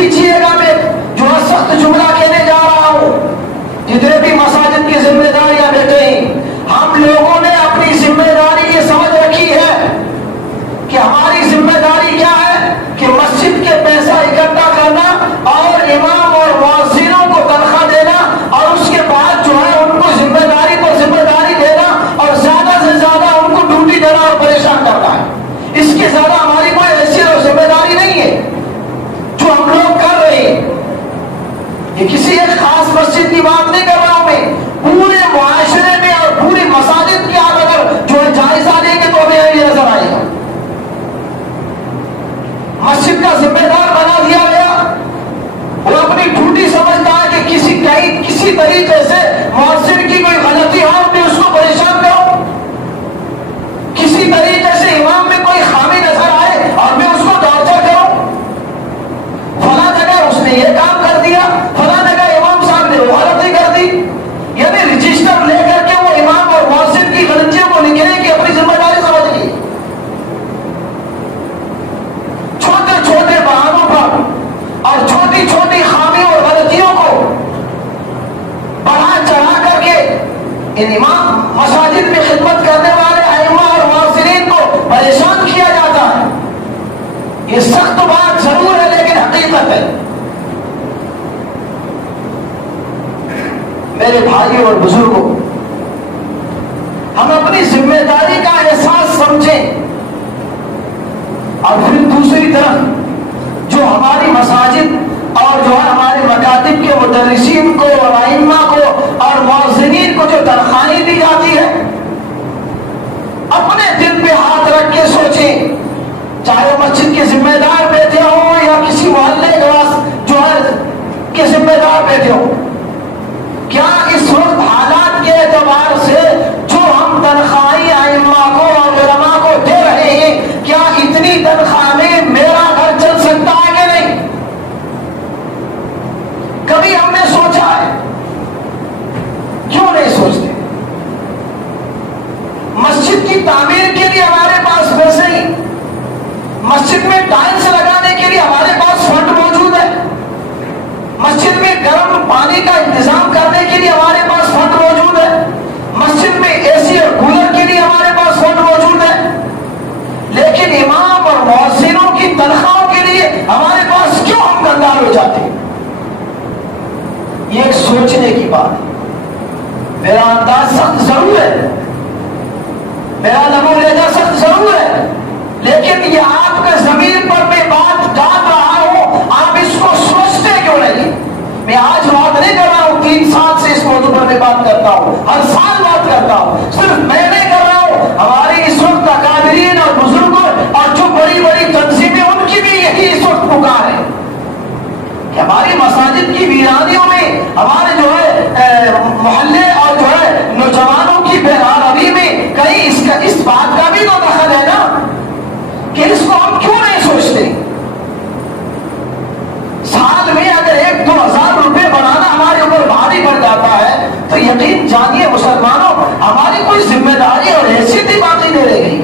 کیجیے گا، میں جو ہے سخت جملہ کہنے جا رہا ہوں، جتنے بھی مساجد کی ذمہ داریاں بیٹھے ہیں، ہم لوگوں نے اپنی ذمہ داری یہ سمجھ رکھی ہے کہ ہماری ذمہ داری کیا ہے کہ مسجد کے پیسہ اکٹھا کرنا اور امام اور مؤذنوں کو تنخواہ دینا، اور اس کے بعد جو ہے ان کو ذمہ داری پر ذمہ داری دینا اور زیادہ سے زیادہ ان کو ڈیوٹی دینا اور پریشان کرنا ہے۔ اس کے زیادہ ہماری کوئی حیثیت اور ذمہ داری نہیں ہے جو ہم لوگ کر رہے ہیں۔ یہ کسی ایک خاص مسجد کی بات نہیں کر رہا ہوں، میں پورے معاشرے میں اور پوری مساجد کی آپ اگر جو ہے جائزہ لیں گے تو ہمیں یہ نظر آئے گا۔ مسجد کا ذمہ دار بنا دیا گیا، وہ اپنی ڈیوٹی سمجھتا ہے کہ کسی طریقے سے مؤذن کی کوئی غلطی ہو میں اس کو پریشان کروں، کسی طریقے سے امام میں کوئی خامی نظر آئے اور میں اس کو ٹارچر کروں، فلاں جگہ اس نے یہ کام کر دیا، فلاں جگہ امام صاحب نے وہ غلطی کر دی، یعنی رجسٹر لے کر کے وہ امام اور مؤذن کی غلطیوں کو لکھنے کی اپنی ذمہ داری سمجھ لی۔ چھوٹے چھوٹے بہانوں پر اور چھوٹی چھوٹی خامیوں اور غلطیوں کو بڑھا چڑھا کر کے ان امام مساجد میں خدمت کرنے والے ائمہ اور مؤذنین کو پریشان کیا جاتا ہے۔ یہ سخت بات ضرور ہے لیکن حقیقت ہے۔ میرے بھائیوں اور بزرگوں، ہم اپنی ذمہ داری کا احساس سمجھیں، اور پھر دوسری طرف جو ہماری مساجد اور جو ہے ہمارے مکاتب کے مدرسین کو اور ائمہ کو اور مؤذنین کو جو تنخواہیں دی جاتی ہے، اپنے دل پہ ہاتھ رکھ کے سوچیں، چاہے وہ مسجد کے ذمہ دار بیٹھے ہوں یا کسی محلے جو ہے کے ذمہ دار بیٹھے ہوں، کیا اس وقت حالات کے اعتبار سے جو ہم تنخواہیں ائمہ کو اور علماء کو دے رہے ہیں، کیا اتنی تنخواہ میں میرا گھر چل سکتا ہے کہ نہیں؟ کبھی ہم نے سوچا ہے؟ کیوں نہیں سوچتے؟ مسجد کی تعمیر کے لیے ہمارے پاس پیسے ہی، مسجد میں ٹائلس لگانے کے لیے ہمارے پاس فنڈ موجود ہے، مسجد میں گرم پانی کا انتظام کرنے کے لیے ہمارے پاس فنڈ موجود ہے، مسجد میں اے سی اور کولر کے لیے ہمارے پاس فنڈ موجود ہے، لیکن امام اور مؤذنوں کی تنخواہوں کے لیے ہمارے پاس کیوں ہم کنگال ہو جاتے ہیں؟ یہ ایک سوچنے کی بات ہے۔ میرا انداز سخت ضرور ہے، میرا نمو لہجہ سخت ضرور ہے، لیکن یہ آپ کا ضمیر پر میں بات ڈال رہا ہوں، آپ اس کو سوچتے کیوں نہیں؟ میں آج بات نہیں کر رہا ہوں، 3 سال سے اس موضوع پر میں بات کرتا ہوں، ہر سال بات کرتا ہوں، صرف میں نہیں کر رہا ہوں، ہماری اس وقت اکابرین اور بزرگوں اور جو بڑی بڑی تنظیمیں ان کی بھی یہی اس وقت پکار ہے کہ ہماری مساجد کی ویرانیوں میں ہمارے جو ہے محلے اور جو ہے نوجوانوں کی بے-روی میں کہیں اس بات کا بھی تو دخل ہے نا کہ اس کو ہم کیوں نہیں سوچتے؟ سال میں اگر 1-2 ہزار روپے بنانا ہمارے اوپر بھاری پڑ جاتا ہے تو یقین جانیے مسلمانوں، ہماری کوئی ذمہ داری اور حیثیت ہی باقی نہیں رہ گئی۔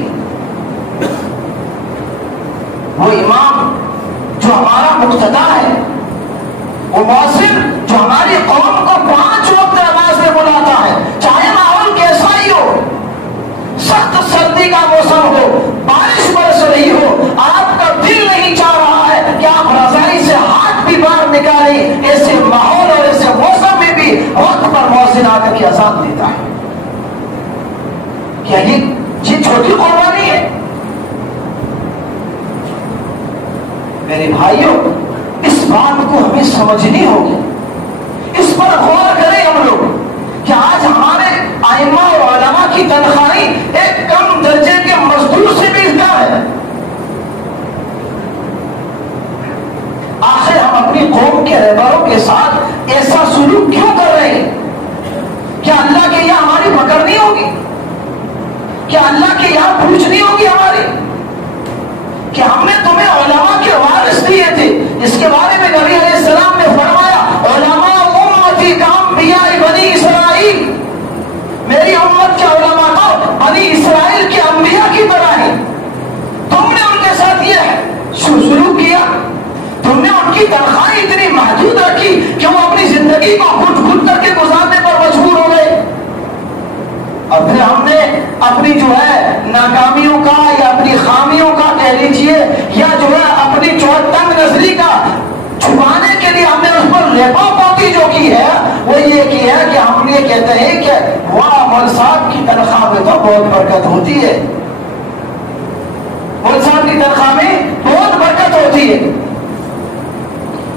وہ امام جو ہمارا مقتدا ہے، وہ مؤذن جو ہماری قوم کو 5 وقت نماز میں بلاتا ہے، چاہے ماحول کیسا ہی ہو، سخت سردی کا موسم ہو، بارش برس رہی ہو، آپ کا دل نہیں چاہ رہا ہے کہ آپ رضائی سے ہاتھ بھی باہر نکالیں، ایسے ماحول اور ایسے موسم میں بھی وقت پر مؤذن آ کر کے اذان دیتا ہے۔ کیا یہ چھوٹی قربانی ہے؟ میرے بھائیوں، اس بات کو ہمیں سمجھنی ہوگی، اس پر غور کریں ہم لوگ کہ آج ہمارے ائمہ اور علماء کی تنخواہیں ایک کم درجے کے مزدور سے بھی کم ہے۔ آخر ہم اپنی قوم کے رہبروں کے ساتھ ایسا سلوک کیوں کر رہے ہیں؟ کیا اللہ کے یہاں ہماری پکڑ نہیں ہوگی؟ کیا اللہ کے یہاں پوچھ نہیں ہوگی ہماری کہ ہم نے تمہیں علماء کے وارث دیے تھے؟ اس کے بارے میں نبی علیہ السلام نے فرمایا، علماء امتی کانبیاء بنی اسرائیل، میری امت کے علماء تو بنی اسرائیل کے انبیاء کی طرح ہیں۔ تم نے ان کے ساتھ یہ سلوک کیا، تم نے ان کی تنخواہیں اتنی محدود رکھی کہ وہ اپنی زندگی کو گھٹ کر کے گزارنے پر مجبور ہو گئے. اور پھر ہم نے اپنی جو ہے ناکامیوں کا یا اپنی خامیوں کا کہہ لیجیے یا جو ہے اپنی جو ہے تنگ نظری کا چھپانے کے لیے ہم نے اس پر لیپا پوتی جو کی ہے وہ یہ کی ہے کہ ہم یہ کہتے ہیں کہ واہ مول صاحب کی تنخواہ میں تو بہت برکت ہوتی ہے, مول صاحب کی تنخواہ میں بہت برکت ہوتی ہے.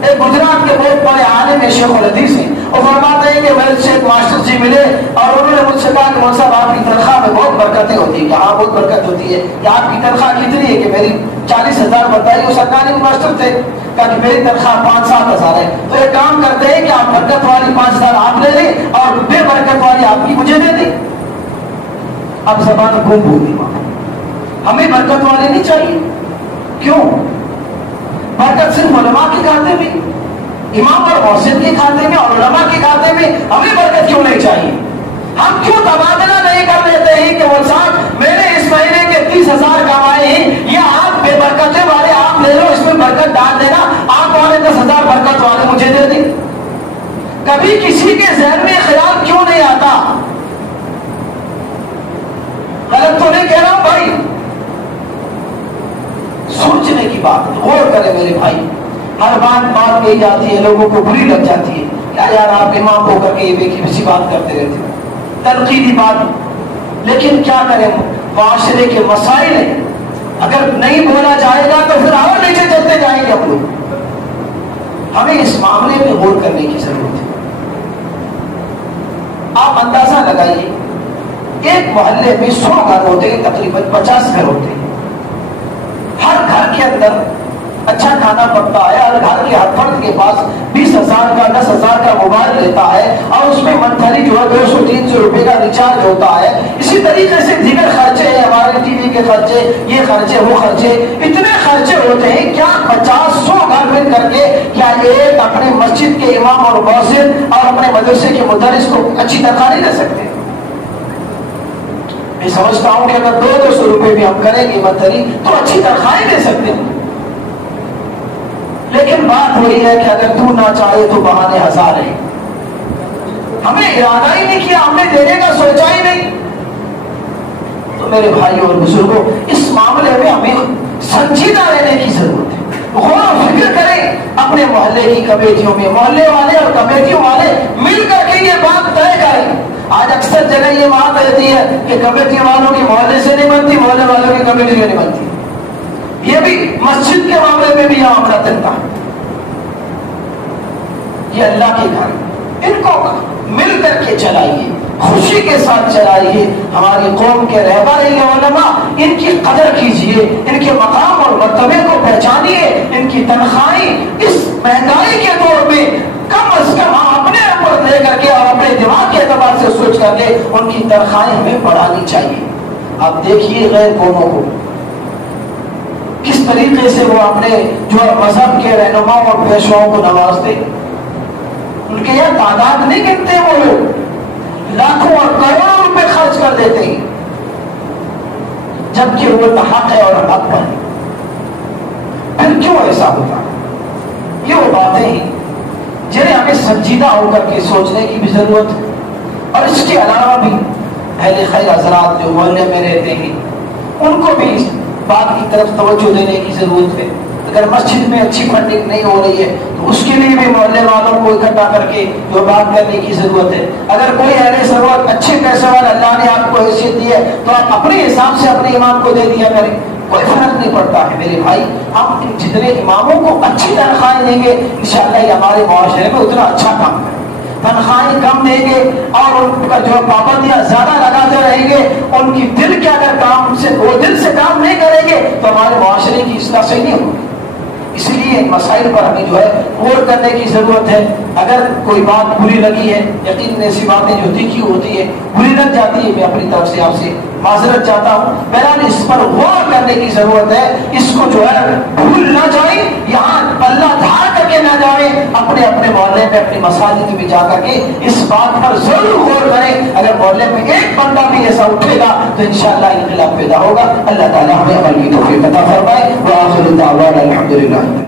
ایک گجرات کے بہت بڑے عالم شیخ الحدیث ہیں, وہ فرماتے ہیں کہ میرے سے ایک ماسٹر جی ملے اور انہوں نے مجھ سے کہا کہ مول صاحب آپ کی تنخواہ میں بہت برکتیں ہوتی ہیں. کہاں بہت برکت ہوتی ہے کہ آپ کی تنخواہ کتنی ہے کہ میری 40,000 بتائی. وہ سرکاری ماسٹر تھے, کہا کہ میری تنخواہ 5-7 ہزار ہے. تو ایک کام کرتے ہیں کہ آپ برکت والی 5,000 آپ لے لیں اور بے برکت والی آپ کی مجھے دے دیں. اب زبان گم ہو گئی, ہمیں برکت والے نہیں چاہیے. کیوں؟ برکت صرف علماء کے کھاتے میں, امام اور محسن کے کھاتے میں اور علماء کے کھاتے میں ہمیں برکت کیوں نہیں چاہیے؟ ہم کیوں تبادلہ نہیں کر لیتے ہیں کہ وہ صاحب میں نے اس مہینے کے 30,000 کمائے ہیں یا آپ بے برکتیں والے آپ لے لو, اس میں برکت ڈال دینا, آپ والے 10,000 برکت والے مجھے دے دیں. کبھی کسی کے ذہن میں خیال کیوں نہیں آتا؟ غلط تو نہیں کہہ رہا ہوں بھائی, سوچنے کی بات, غور کرے میرے بھائی. ہر بات کہی جاتی ہے, لوگوں کو بری لگ جاتی ہے, کیا یار آپ امام ہو کر کے یہ بے کسی بات کرتے رہتے ہیں, تنقیدی بات. لیکن کیا کریں, معاشرے کے مسائل ہیں, اگر نہیں بولا جائے گا تو پھر اور نیچے چلتے جائیں گے ہم لوگ. ہمیں اس معاملے میں غور کرنے کی ضرورت ہے. آپ اندازہ لگائیے, ایک محلے میں 100 گھر ہوتے ہیں, تقریباً 50 گھر ہوتے ہیں. ہر گھر کے اندر اچھا کھانا پکتا ہے, ہر گھر کے ہر فرد کے پاس 20,000 کا 10,000 کا موبائل لیتا ہے اور اس میں منتھلی جو ہے 200-300 روپے کا ریچارج ہوتا ہے. اسی طریقے سے دیگر خرچے ہیں, ہمارے ٹی وی کے خرچے, یہ خرچے وہ خرچے, اتنے خرچے ہوتے ہیں. کیا 50-100 گھر مل کر کے کیا ایک اپنے مسجد کے امام اور مؤذن اور اپنے مدرسے کے مدرس کو اچھی تنخواہ نہیں دے سکتے؟ میں سمجھتا ہوں کہ اگر 200 روپے بھی ہم کریں گے منتھلی تو اچھی تنخواہیں دے سکتے ہیں. لیکن بات وہی ہے کہ اگر تو نہ چاہے تو بہانے ہزار ہیں. ہمیں ارادہ ہی نہیں کیا, ہم نے دینے کا سوچا ہی نہیں. تو میرے بھائی اور بزرگوں, اس معاملے میں ہمیں سنجیدہ رہنے کی ضرورت ہے. غور و فکر کریں اپنے محلے کی کمیٹیوں میں, محلے والے اور کمیٹیوں والے مل کر کے یہ بات طے کریں. آج اکثر جگہ یہ بات رہتی ہے کہ کمیٹی والوں کی محلے سے نہیں بنتی, محلے والوں کی کمیٹی سے نہیں بنتی. یہ بھی مسجد کے معاملے میں بھی یہ معاملہ چلتا ہے. یہ اللہ کے گھر, ان کو مل کر کے چلائیے, خوشی کے ساتھ چلائیے. ہماری قوم کے رہبر ہیں علماء, ان کی قدر کیجیے, ان کے مقام اور مرتبے کو پہچانیے. ان کی تنخواہیں اس مہنگائی کے دور میں کم از کم اپنے اوپر لے کر کے اور اپنے دماغ کے اعتبار سے سوچ کر کے ان کی تنخواہیں ہمیں بڑھانی چاہیے. آپ دیکھیے غیر قوموں کو کس طریقے سے وہ اپنے جو مذہب کے رہنماؤں اور پیشواؤں کو نوازتے. ان کے یہاں تعداد نہیں گنتے, وہ لوگ لاکھوں اور کروڑوں روپے خرچ کر دیتے ہیں, جبکہ وہ حق ہے اور حق پر. پھر کیوں ایسا ہوتا؟ یہ وہ باتیں ہیں جنہیں ہمیں سنجیدہ ہو کر کے سوچنے کی بھی ضرورت ہے. اور اس کے علاوہ بھی اہل خیر حضرات جو محلے میں رہتے ہیں ان کو بھی اس بات کی طرف توجہ دینے کی ضرورت ہے. اگر مسجد میں اچھی فنڈنگ نہیں ہو رہی ہے تو اس کے لیے بھی محلے والوں کو اکٹھا کر کے جو بات کرنے کی ضرورت ہے. اگر کوئی اہل ضرورت اچھے پیسے والا اللہ نے آپ کو حیثیت دی ہے تو آپ اپنے حساب سے اپنے امام کو دے دیا کریں, کوئی فرق نہیں پڑتا ہے. میرے بھائی, ہم جتنے اماموں کو اچھی تنخواہیں دیں گے انشاءاللہ یہ ہمارے معاشرے میں اتنا اچھا کام کریں. تنخواہیں کم دیں گے اور ان کا جو پابندیاں زیادہ لگاتے رہیں گے, ان کی دل کے اگر کام سے وہ دل سے کام نہیں کریں گے تو ہمارے معاشرے کی اصلاح صحیح نہیں ہوگی. اس لیے ان مسائل پر ہمیں جو ہے غور کرنے کی ضرورت ہے. اگر کوئی بات بری لگی ہے, یقیناً ایسی باتیں جو تیکھی ہوتی ہے بری لگ جاتی ہے, میں اپنی طرف سے آپ سے معذرت چاہتا ہوں. بہرحال اس پر غور کرنے کی ضرورت ہے. اس کو جو ہے بھول نہ جائیں, یہاں پلہ جھاڑ کر کے نہ جائیں, اپنے اپنے محلے میں اپنی مساجد میں جا کر کے اس بات پر ضرور غور کریں. اگر محلے میں ایک بندہ بھی ایسا اٹھے گا تو انشاءاللہ انقلاب پیدا ہوگا. اللہ تعالیٰ ہمیں عمل کی توفیق عطا فرمائے. وآخر دعوانا الحمدللہ.